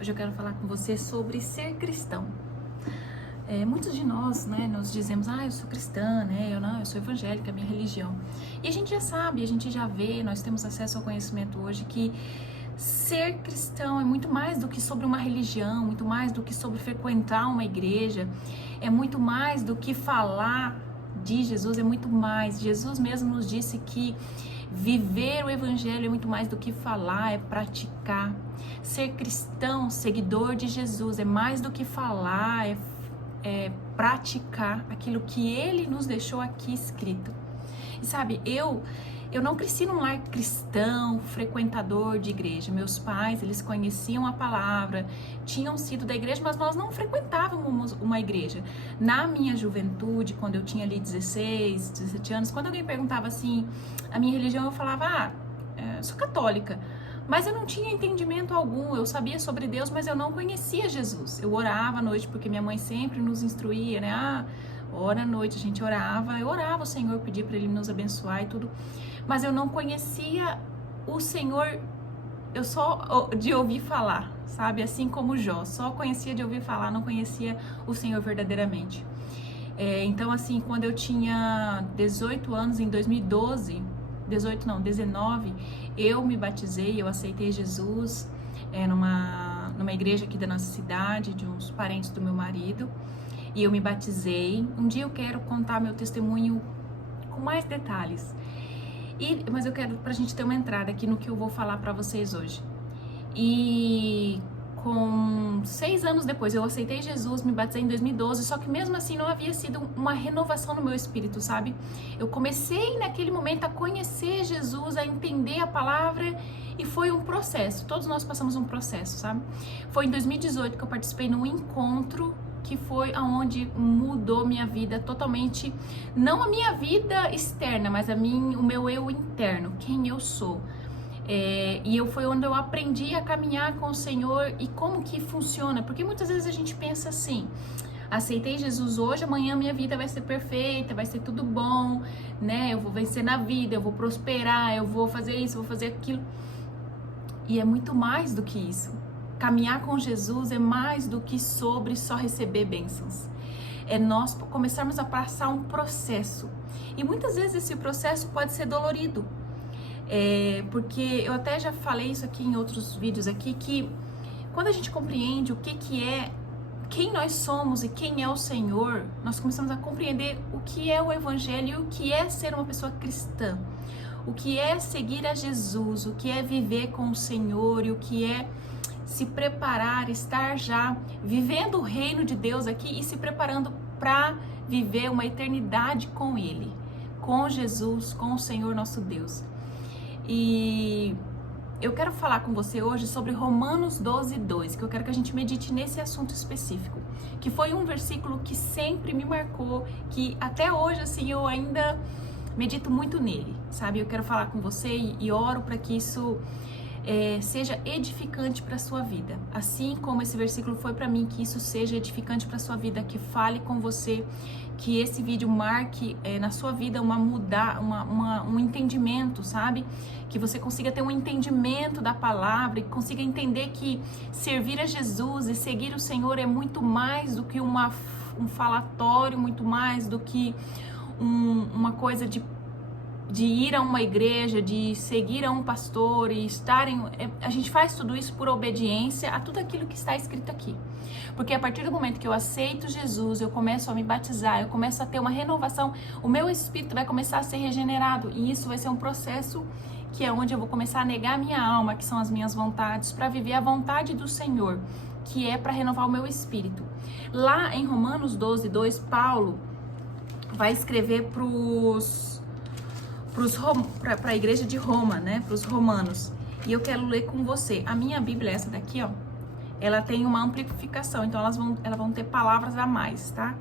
Hoje eu quero falar com você sobre ser cristão. Muitos de nós, nós dizemos, eu sou cristã, eu sou evangélica, minha religião. E a gente já sabe, a gente já vê, nós temos acesso ao conhecimento hoje que ser cristão é muito mais do que sobre uma religião, muito mais do que sobre frequentar uma igreja, é muito mais do que falar de Jesus, é muito mais. Jesus mesmo nos disse que viver o evangelho é muito mais do que falar, é praticar. Ser cristão, seguidor de Jesus, é mais do que falar, é praticar aquilo que Ele nos deixou aqui escrito. E sabe, eu não cresci num lar cristão, frequentador de igreja. Meus pais, eles conheciam a palavra, tinham sido da igreja, mas nós não frequentávamos uma igreja. Na minha juventude, quando eu tinha ali 16, 17 anos, quando alguém perguntava assim, a minha religião, eu falava, sou católica. Mas eu não tinha entendimento algum, eu sabia sobre Deus, mas eu não conhecia Jesus. Eu orava à noite, porque minha mãe sempre nos instruía, ora à noite, a gente orava, eu orava o Senhor, pedia para Ele nos abençoar e tudo. Mas eu não conhecia o Senhor, eu só de ouvir falar, sabe? Assim como Jó, só conhecia de ouvir falar, não conhecia o Senhor verdadeiramente. Então assim, quando eu tinha 18 anos, em 2012... 19, eu me batizei, eu aceitei Jesus numa igreja aqui da nossa cidade, de uns parentes do meu marido, e eu me batizei. Um dia eu quero contar meu testemunho com mais detalhes, mas eu quero pra gente ter uma entrada aqui no que eu vou falar pra vocês hoje. E com 6 anos depois, eu aceitei Jesus, me batizei em 2012, só que mesmo assim não havia sido uma renovação no meu espírito, sabe? Eu comecei naquele momento a conhecer Jesus, a entender a palavra, e foi um processo, todos nós passamos um processo, sabe? Foi em 2018 que eu participei num encontro que foi aonde mudou minha vida totalmente, não a minha vida externa, mas o meu eu interno, quem eu sou. E foi onde eu aprendi a caminhar com o Senhor e como que funciona, porque muitas vezes a gente pensa assim, aceitei Jesus hoje, amanhã minha vida vai ser perfeita, vai ser tudo bom, eu vou vencer na vida, eu vou prosperar, eu vou fazer isso, eu vou fazer aquilo. E é muito mais do que isso. Caminhar com Jesus é mais do que sobre só receber bênçãos. É nós começarmos a passar um processo. E muitas vezes esse processo pode ser dolorido. Porque eu até já falei isso aqui em outros vídeos aqui, que quando a gente compreende o que é, quem nós somos e quem é o Senhor, nós começamos a compreender o que é o Evangelho e o que é ser uma pessoa cristã, o que é seguir a Jesus, o que é viver com o Senhor e o que é se preparar, estar já vivendo o reino de Deus aqui e se preparando para viver uma eternidade com Ele, com Jesus, com o Senhor nosso Deus. E eu quero falar com você hoje sobre Romanos 12:2, que eu quero que a gente medite nesse assunto específico, que foi um versículo que sempre me marcou, que até hoje, assim, eu ainda medito muito nele, sabe? Eu quero falar com você e oro para que isso seja edificante para a sua vida, assim como esse versículo foi para mim, que isso seja edificante para a sua vida, que fale com você, que esse vídeo marque na sua vida um entendimento, sabe? Que você consiga ter um entendimento da palavra e consiga entender que servir a Jesus e seguir o Senhor é muito mais do que um falatório, muito mais do que uma coisa de ir a uma igreja, de seguir a um pastor e a gente faz tudo isso por obediência a tudo aquilo que está escrito aqui. Porque a partir do momento que eu aceito Jesus, eu começo a me batizar, eu começo a ter uma renovação, o meu espírito vai começar a ser regenerado, e isso vai ser um processo que é onde eu vou começar a negar a minha alma, que são as minhas vontades, para viver a vontade do Senhor, que é para renovar o meu espírito. Lá em Romanos 12:2, Paulo vai escrever para a igreja de Roma, para os romanos. E eu quero ler com você. A minha Bíblia, essa daqui, ela tem uma amplificação, então elas vão ter palavras a mais, tá?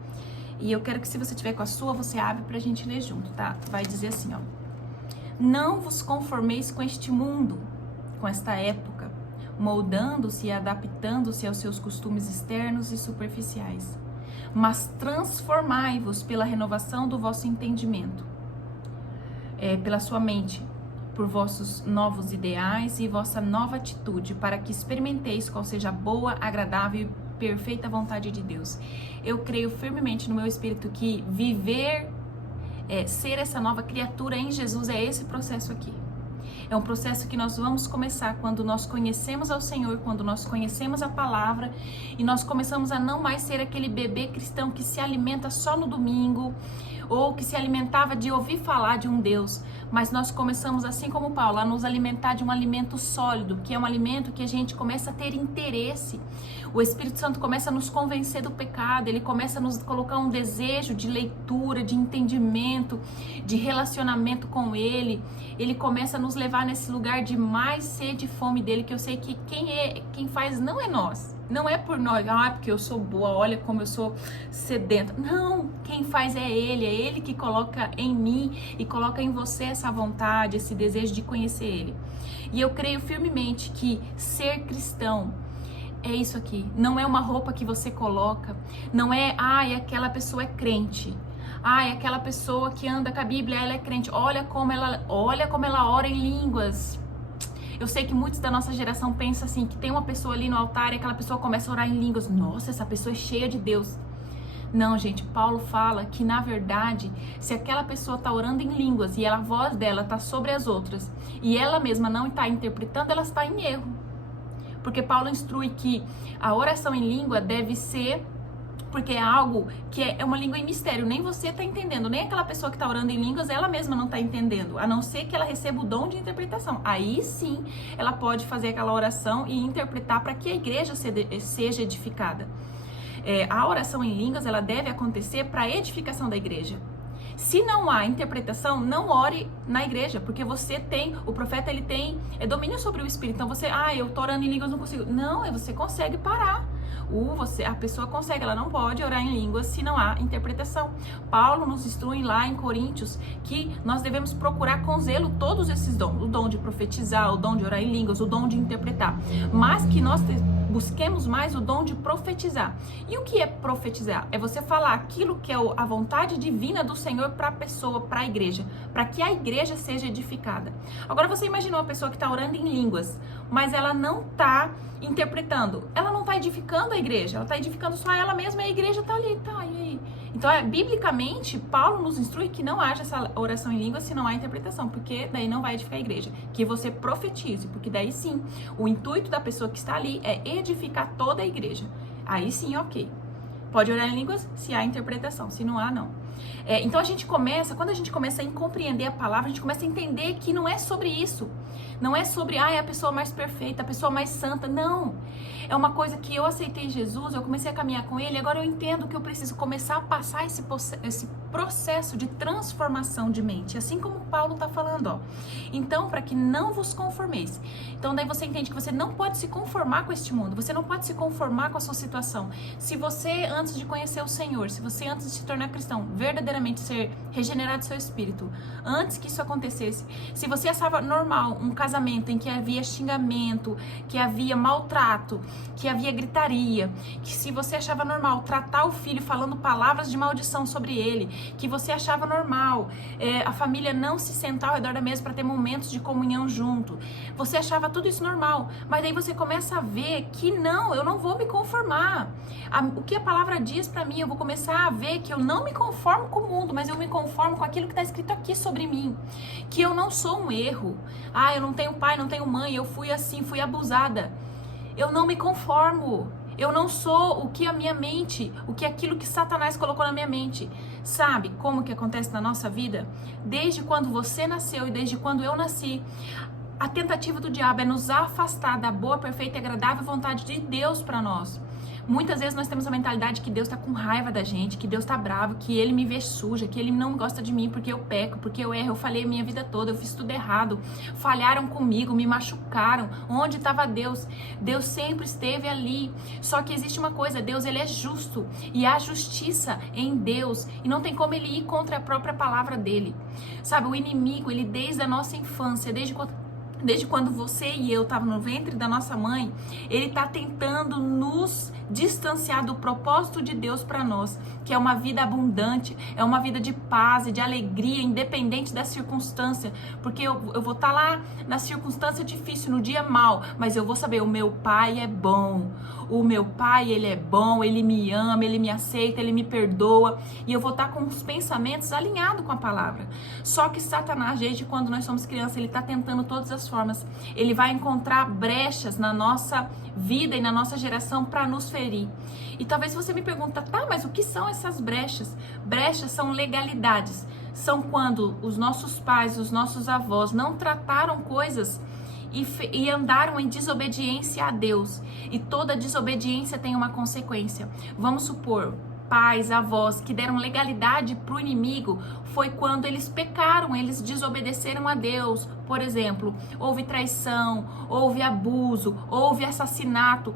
E eu quero que, se você tiver com a sua, você abre pra gente ler junto, tá? Vai dizer assim, não vos conformeis com este mundo, com esta época, moldando-se e adaptando-se aos seus costumes externos e superficiais, mas transformai-vos pela renovação do vosso entendimento, pela sua mente, por vossos novos ideais e vossa nova atitude, para que experimenteis qual seja a boa, agradável e perfeita vontade de Deus. Eu creio firmemente no meu espírito que viver, ser essa nova criatura em Jesus é esse processo aqui. É um processo que nós vamos começar quando nós conhecemos ao Senhor, quando nós conhecemos a palavra e nós começamos a não mais ser aquele bebê cristão que se alimenta só no domingo ou que se alimentava de ouvir falar de um Deus, mas nós começamos, assim como Paulo, a nos alimentar de um alimento sólido, que é um alimento que a gente começa a ter interesse. O Espírito Santo começa a nos convencer do pecado, ele começa a nos colocar um desejo de leitura, de entendimento, de relacionamento com ele. Ele começa a nos levar nesse lugar de mais sede e fome dele, que eu sei que quem faz não é nós. Não é por nós, porque eu sou boa, olha como eu sou sedenta. Não, quem faz é ele que coloca em mim e coloca em você essa vontade, esse desejo de conhecer ele. E eu creio firmemente que ser cristão é isso aqui. Não é uma roupa que você coloca, não é, aquela pessoa é crente. Aquela pessoa que anda com a Bíblia, ela é crente. Olha como ela ora em línguas. Eu sei que muitos da nossa geração pensam assim, que tem uma pessoa ali no altar e aquela pessoa começa a orar em línguas. Nossa, essa pessoa é cheia de Deus. Não, gente, Paulo fala que na verdade, se aquela pessoa está orando em línguas e a voz dela está sobre as outras e ela mesma não está interpretando, ela está em erro. Porque Paulo instrui que a oração em língua deve ser... porque é algo que é uma língua em mistério, nem você está entendendo, nem aquela pessoa que está orando em línguas, ela mesma não está entendendo, a não ser que ela receba o dom de interpretação. Aí sim, ela pode fazer aquela oração e interpretar para que a igreja seja edificada. A oração em línguas, ela deve acontecer para a edificação da igreja. Se não há interpretação, não ore na igreja, porque você tem, o profeta ele tem domínio sobre o Espírito. Então você, eu tô orando em línguas, não consigo. Não, você consegue parar. A pessoa consegue, ela não pode orar em línguas se não há interpretação. Paulo nos instrui lá em Coríntios que nós devemos procurar com zelo todos esses dons, o dom de profetizar, o dom de orar em línguas, o dom de interpretar, mas que nós busquemos mais o dom de profetizar. E o que é profetizar? É você falar aquilo que é a vontade divina do Senhor para a pessoa, para a igreja, para que a igreja seja edificada. Agora você imagina uma pessoa que está orando em línguas, mas ela não está interpretando, ela não está edificando a igreja, ela está edificando só ela mesma e a igreja está ali, e aí? Então, biblicamente, Paulo nos instrui que não haja essa oração em línguas se não há interpretação, porque daí não vai edificar a igreja. Que você profetize, porque daí sim, o intuito da pessoa que está ali é edificar toda a igreja. Aí sim, ok. Pode orar em línguas se há interpretação, se não há, não. Então quando a gente começa a compreender a palavra, a gente começa a entender que não é sobre isso. Não é sobre, é a pessoa mais perfeita, a pessoa mais santa, não. É uma coisa que eu aceitei Jesus, eu comecei a caminhar com ele, agora eu entendo que eu preciso começar a passar esse processo de transformação de mente, assim como Paulo está falando, ó. Então, para que não vos conformeis. Então, daí você entende que você não pode se conformar com este mundo, você não pode se conformar com a sua situação. Se você, antes de conhecer o Senhor, se você, antes de se tornar cristão, verdadeiramente ser regenerado seu espírito, antes que isso acontecesse, se você achava normal um casamento em que havia xingamento, que havia maltrato, que havia gritaria, que se você achava normal tratar o filho falando palavras de maldição sobre ele, que você achava normal a família não se sentar ao redor da mesa para ter momentos de comunhão junto, você achava tudo isso normal, mas daí você começa a ver que não, eu não vou me conformar. O que a palavra diz para mim, eu vou começar a ver que eu não me conformo com o mundo, mas eu me conformo com aquilo que está escrito aqui sobre mim, que eu não sou um erro. Eu não tenho pai, não tenho mãe, eu fui assim, fui abusada. Eu não me conformo. Eu não sou o que a minha mente, aquilo que Satanás colocou na minha mente. Sabe como que acontece na nossa vida? Desde quando você nasceu e desde quando eu nasci, a tentativa do diabo é nos afastar da boa, perfeita e agradável vontade de Deus para nós. Muitas vezes nós temos a mentalidade que Deus está com raiva da gente, que Deus está bravo, que Ele me vê suja, que Ele não gosta de mim porque eu peco, porque eu erro, eu falei a minha vida toda, eu fiz tudo errado, falharam comigo, me machucaram. Onde estava Deus? Deus sempre esteve ali. Só que existe uma coisa, Deus ele é justo e há justiça em Deus e não tem como Ele ir contra a própria palavra dele. Sabe, o inimigo, ele desde a nossa infância, desde quando desde quando você e eu estavam no ventre da nossa mãe, ele está tentando nos distanciar do propósito de Deus para nós, que é uma vida abundante, é uma vida de paz e de alegria, independente da circunstância, porque eu vou estar lá na circunstância difícil, no dia mal, mas eu vou saber, o meu pai é bom, o meu pai, ele é bom, ele me ama, ele me aceita, ele me perdoa, e eu vou estar com os pensamentos alinhados com a palavra. Só que Satanás, desde quando nós somos crianças, ele está tentando todas as formas, ele vai encontrar brechas na nossa vida e na nossa geração para nos ferir. E talvez você me pergunta, tá, mas o que são essas brechas? Brechas são legalidades, são quando os nossos pais, os nossos avós não trataram coisas e andaram em desobediência a Deus. E toda desobediência tem uma consequência. Vamos supor, pais, avós que deram legalidade para o inimigo, foi quando eles pecaram, eles desobedeceram a Deus. Por exemplo, houve traição, houve abuso, houve assassinato.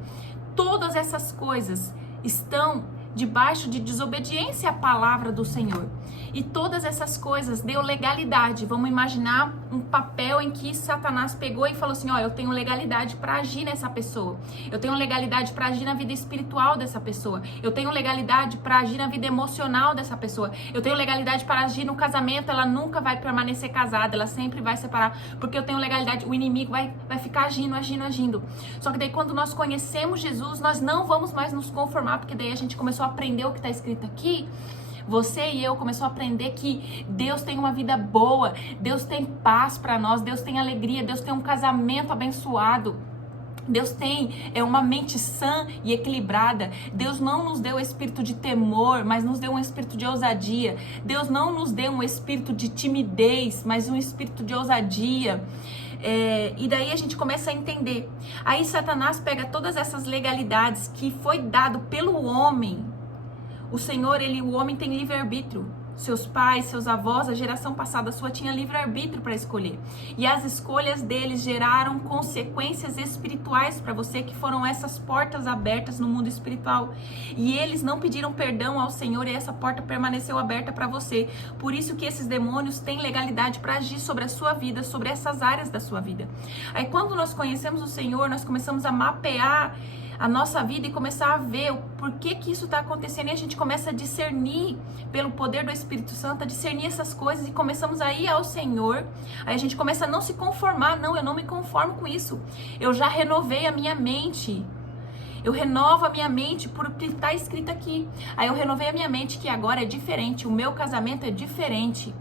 Todas essas coisas estão debaixo de desobediência à palavra do Senhor. E todas essas coisas deu legalidade. Vamos imaginar um papel em que Satanás pegou e falou assim, ó, eu tenho legalidade para agir nessa pessoa. Eu tenho legalidade para agir na vida espiritual dessa pessoa. Eu tenho legalidade para agir na vida emocional dessa pessoa. Eu tenho legalidade para agir no casamento. Ela nunca vai permanecer casada, ela sempre vai separar, porque eu tenho legalidade. O inimigo vai ficar agindo. Só que daí quando nós conhecemos Jesus, nós não vamos mais nos conformar, porque daí a gente começou a aprender o que está escrito aqui. Você e eu começou a aprender que Deus tem uma vida boa, Deus tem paz para nós, Deus tem alegria, Deus tem um casamento abençoado. Deus tem uma mente sã e equilibrada. Deus não nos deu um espírito de temor, mas nos deu um espírito de ousadia. Deus não nos deu um espírito de timidez, mas um espírito de ousadia. E daí a gente começa a entender. Aí Satanás pega todas essas legalidades que foi dado pelo homem. O Senhor, o homem tem livre-arbítrio. Seus pais, seus avós, a geração passada sua tinha livre-arbítrio para escolher. E as escolhas deles geraram consequências espirituais para você, que foram essas portas abertas no mundo espiritual. E eles não pediram perdão ao Senhor e essa porta permaneceu aberta para você. Por isso que esses demônios têm legalidade para agir sobre a sua vida, sobre essas áreas da sua vida. Aí quando nós conhecemos o Senhor, nós começamos a mapear a nossa vida e começar a ver o porquê que isso está acontecendo, e a gente começa a discernir pelo poder do Espírito Santo, a discernir essas coisas e começamos a ir ao Senhor. Aí a gente começa a não se conformar, não, eu não me conformo com isso, eu já renovei a minha mente. Eu renovo a minha mente por o que está escrito aqui. Aí eu renovei a minha mente que agora é diferente. O meu casamento é diferente.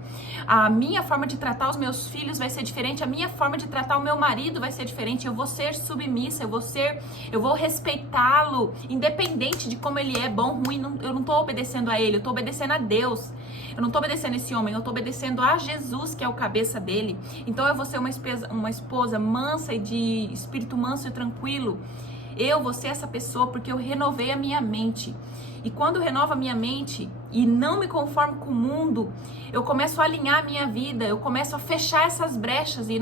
A minha forma de tratar os meus filhos vai ser diferente. A minha forma de tratar o meu marido vai ser diferente. Eu vou ser submissa. Eu vou respeitá-lo, independente de como ele é, bom, ruim. Eu não estou obedecendo a ele. Eu estou obedecendo a Deus. Eu não estou obedecendo esse homem. Eu estou obedecendo a Jesus, que é o cabeça dele. Então eu vou ser uma esposa mansa e de espírito manso e tranquilo. Eu vou ser essa pessoa porque eu renovei a minha mente. E quando eu renovo a minha mente e não me conformo com o mundo, eu começo a alinhar a minha vida, eu começo a fechar essas brechas e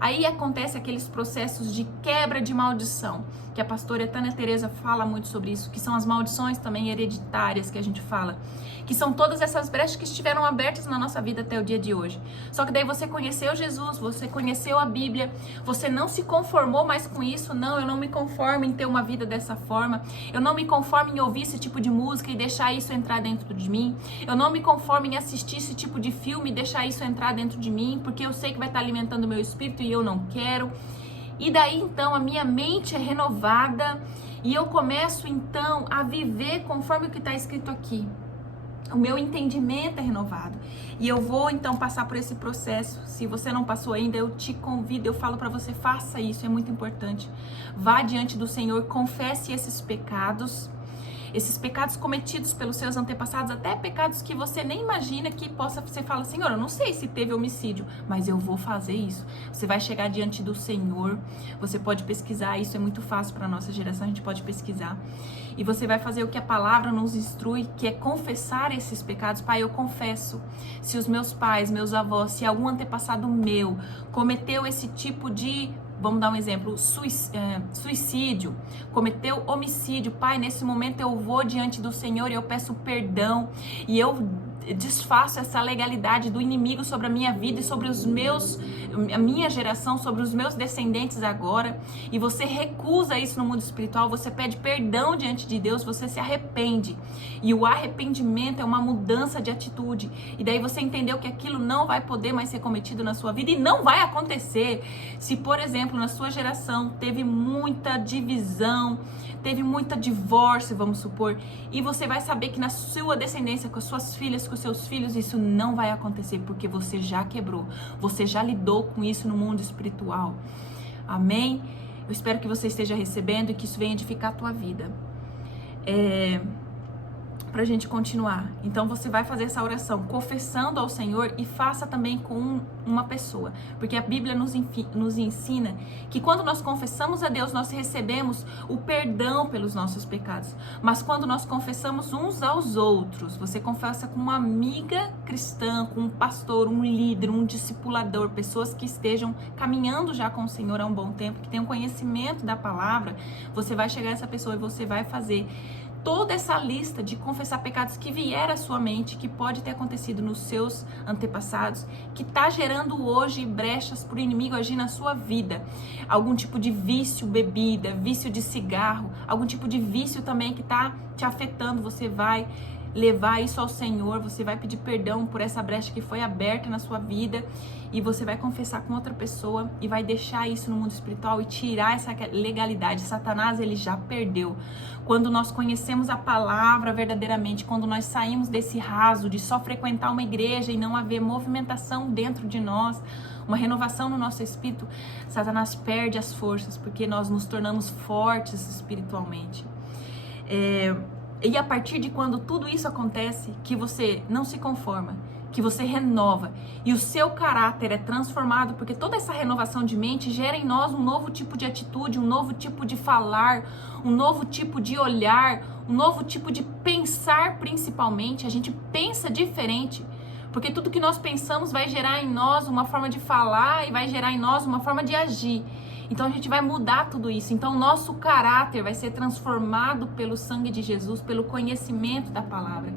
aí acontece aqueles processos de quebra de maldição, que a pastora Tânia Teresa fala muito sobre isso, que são as maldições também hereditárias que a gente fala, que são todas essas brechas que estiveram abertas na nossa vida até o dia de hoje. Só que daí você conheceu Jesus, você conheceu a Bíblia, você não se conformou mais com isso. Não, eu não me conformo em ter uma vida dessa forma, eu não me conformo em ouvir esse tipo de música e deixar isso entrar dentro de mim, eu não me conformo em assistir esse tipo de filme e deixar isso entrar dentro de mim, porque eu sei que vai estar alimentando o meu espírito e eu não quero. E daí então a minha mente é renovada e eu começo então a viver conforme o que está escrito aqui. O meu entendimento é renovado. E eu vou então passar por esse processo. Se você não passou ainda, eu te convido, eu falo para você, faça isso, é muito importante. Vá diante do Senhor, confesse esses pecados cometidos pelos seus antepassados, até pecados que você nem imagina que possa, você fala, Senhor, eu não sei se teve homicídio, mas eu vou fazer isso. Você vai chegar diante do Senhor, você pode pesquisar, isso é muito fácil para a nossa geração, a gente pode pesquisar, e você vai fazer o que a palavra nos instrui, que é confessar esses pecados. Pai, eu confesso, se os meus pais, meus avós, se algum antepassado meu cometeu esse tipo de, vamos dar um exemplo, suicídio, cometeu homicídio, Pai, nesse momento eu vou diante do Senhor e eu peço perdão, e eu desfaço essa legalidade do inimigo sobre a minha vida e sobre a minha geração, sobre os meus descendentes agora. E você recusa isso no mundo espiritual, você pede perdão diante de Deus, você se arrepende. E o arrependimento é uma mudança de atitude. E daí você entendeu que aquilo não vai poder mais ser cometido na sua vida e não vai acontecer. Se, por exemplo, na sua geração teve muita divisão, teve muita divórcio, vamos supor, e você vai saber que na sua descendência, com as suas filhas, com os seus filhos, isso não vai acontecer, porque você já quebrou, você já lidou com isso no mundo espiritual. Amém? Eu espero que você esteja recebendo e que isso venha edificar a tua vida. Pra gente continuar. Então você vai fazer essa oração confessando ao Senhor e faça também com uma pessoa, porque a Bíblia nos ensina que quando nós confessamos a Deus, nós recebemos o perdão pelos nossos pecados, mas quando nós confessamos uns aos outros, você confessa com uma amiga cristã, com um pastor, um líder, um discipulador, pessoas que estejam caminhando já com o Senhor há um bom tempo, que tenham conhecimento da palavra, você vai chegar a essa pessoa e você vai fazer toda essa lista de confessar pecados que vier à sua mente, que pode ter acontecido nos seus antepassados, que está gerando hoje brechas para o inimigo agir na sua vida. Algum tipo de vício, bebida, vício de cigarro, algum tipo de vício também que está te afetando. Você vai levar isso ao Senhor, você vai pedir perdão por essa brecha que foi aberta na sua vida e você vai confessar com outra pessoa e vai deixar isso no mundo espiritual e tirar essa legalidade. Satanás, ele já perdeu. Quando nós conhecemos a palavra verdadeiramente, quando nós saímos desse raso de só frequentar uma igreja e não haver movimentação dentro de nós, uma renovação no nosso espírito, Satanás perde as forças, porque nós nos tornamos fortes espiritualmente. E a partir de quando tudo isso acontece, que você não se conforma, que você renova e o seu caráter é transformado, porque toda essa renovação de mente gera em nós um novo tipo de atitude, um novo tipo de falar, um novo tipo de olhar, um novo tipo de pensar principalmente. A gente pensa diferente, porque tudo que nós pensamos vai gerar em nós uma forma de falar e vai gerar em nós uma forma de agir. Então a gente vai mudar tudo isso. Então o nosso caráter vai ser transformado pelo sangue de Jesus, pelo conhecimento da palavra.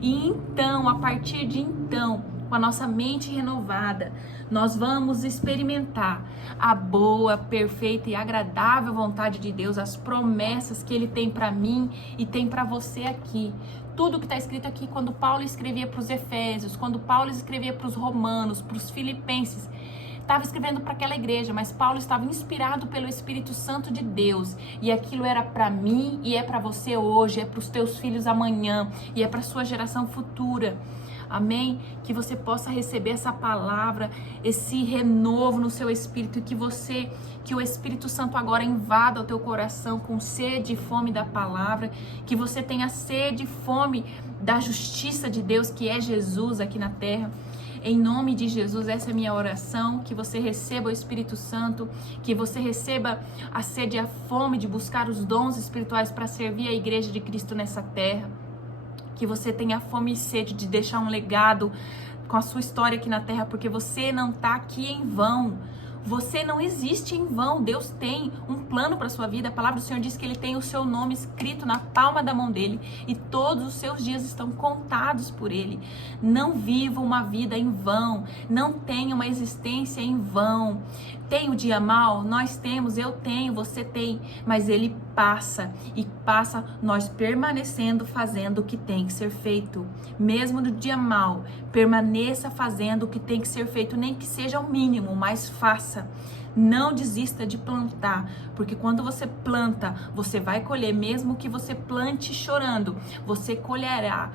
E então, a partir de então, com a nossa mente renovada, nós vamos experimentar a boa, perfeita e agradável vontade de Deus, as promessas que Ele tem para mim e tem para você aqui. Tudo que está escrito aqui, quando Paulo escrevia para os Efésios, quando Paulo escrevia para os Romanos, para os Filipenses, estava escrevendo para aquela igreja, mas Paulo estava inspirado pelo Espírito Santo de Deus, e aquilo era para mim e é para você hoje, é para os teus filhos amanhã e é para a sua geração futura. Amém? Que você possa receber essa palavra, esse renovo no seu espírito, e que o Espírito Santo agora invada o teu coração com sede e fome da palavra, que você tenha sede e fome da justiça de Deus, que é Jesus aqui na terra. Em nome de Jesus, essa é a minha oração, que você receba o Espírito Santo, que você receba a sede e a fome de buscar os dons espirituais para servir a igreja de Cristo nessa terra, que você tenha fome e sede de deixar um legado com a sua história aqui na terra, porque você não está aqui em vão. Você não existe em vão. Deus tem um plano para sua vida. A palavra do Senhor diz que Ele tem o seu nome escrito na palma da mão dele e todos os seus dias estão contados por Ele. Não viva uma vida em vão. Não tenha uma existência em vão. Tem o dia mal? Nós temos, eu tenho, você tem, mas ele passa e passa nós permanecendo fazendo o que tem que ser feito. Mesmo no dia mal, permaneça fazendo o que tem que ser feito, nem que seja o mínimo, mas faça. Não desista de plantar, porque quando você planta, você vai colher, mesmo que você plante chorando, você colherá.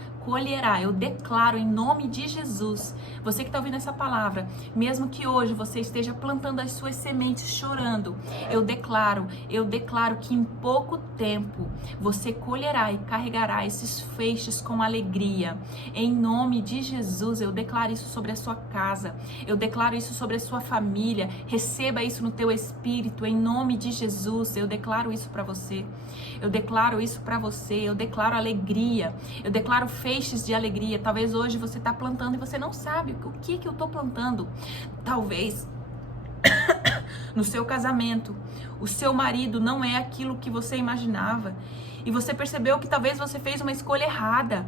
Eu declaro em nome de Jesus, você que está ouvindo essa palavra, mesmo que hoje você esteja plantando as suas sementes chorando, eu declaro que em pouco tempo você colherá e carregará esses feixes com alegria. Em nome de Jesus, eu declaro isso sobre a sua casa, eu declaro isso sobre a sua família, receba isso no teu espírito, em nome de Jesus, eu declaro isso para você. Eu declaro isso para você, eu declaro alegria, eu declaro feixes de alegria. Talvez hoje você está plantando e você não sabe o que eu estou plantando. Talvez no seu casamento, o seu marido não é aquilo que você imaginava e você percebeu que talvez você fez uma escolha errada.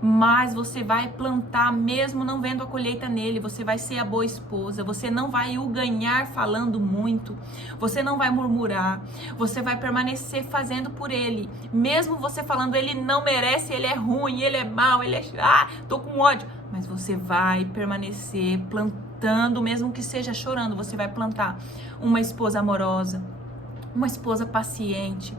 mas você vai plantar mesmo não vendo a colheita nele. Você vai ser a boa esposa, você não vai o ganhar falando muito, você não vai murmurar, você vai permanecer fazendo por ele, mesmo você falando ele não merece, ele é ruim, ele é mau, ele é tô com ódio, mas você vai permanecer plantando, mesmo que seja chorando. Você vai plantar uma esposa amorosa, uma esposa paciente,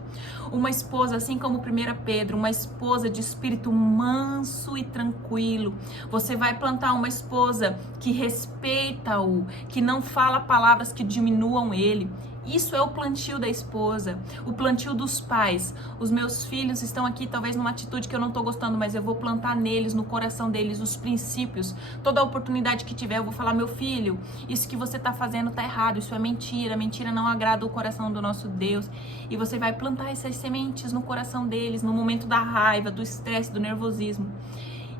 uma esposa, assim como 1 Pedro, uma esposa de espírito manso e tranquilo. Você vai plantar uma esposa que respeita-o, que não fala palavras que diminuam ele. Isso é o plantio da esposa, o plantio dos pais. Os meus filhos estão aqui talvez numa atitude que eu não estou gostando, mas eu vou plantar neles, no coração deles, os princípios. Toda oportunidade que tiver, eu vou falar: meu filho, isso que você está fazendo está errado, isso é mentira, mentira não agrada o coração do nosso Deus. E você vai plantar essas sementes no coração deles, no momento da raiva, do estresse, do nervosismo.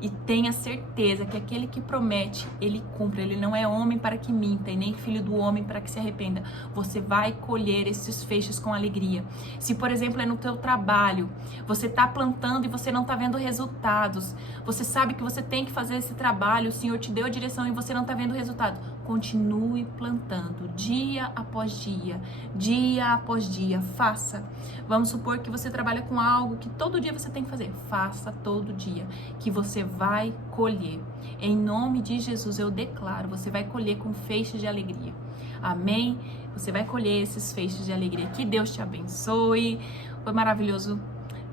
E tenha certeza que aquele que promete, ele cumpre. Ele não é homem para que minta e nem filho do homem para que se arrependa. Você vai colher esses feixes com alegria. Se, por exemplo, é no teu trabalho, você está plantando e você não está vendo resultados, você sabe que você tem que fazer esse trabalho, o Senhor te deu a direção e você não está vendo resultado, continue plantando dia após dia, dia após dia. Faça. Vamos supor que você trabalha com algo que todo dia você tem que fazer. Faça todo dia, que você vai colher. Em nome de Jesus eu declaro, você vai colher com feixes de alegria. Amém? Você vai colher esses feixes de alegria. Que Deus te abençoe. Foi maravilhoso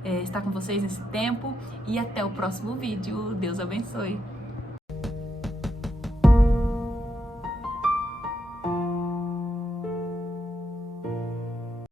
estar com vocês nesse tempo. E até o próximo vídeo. Deus abençoe.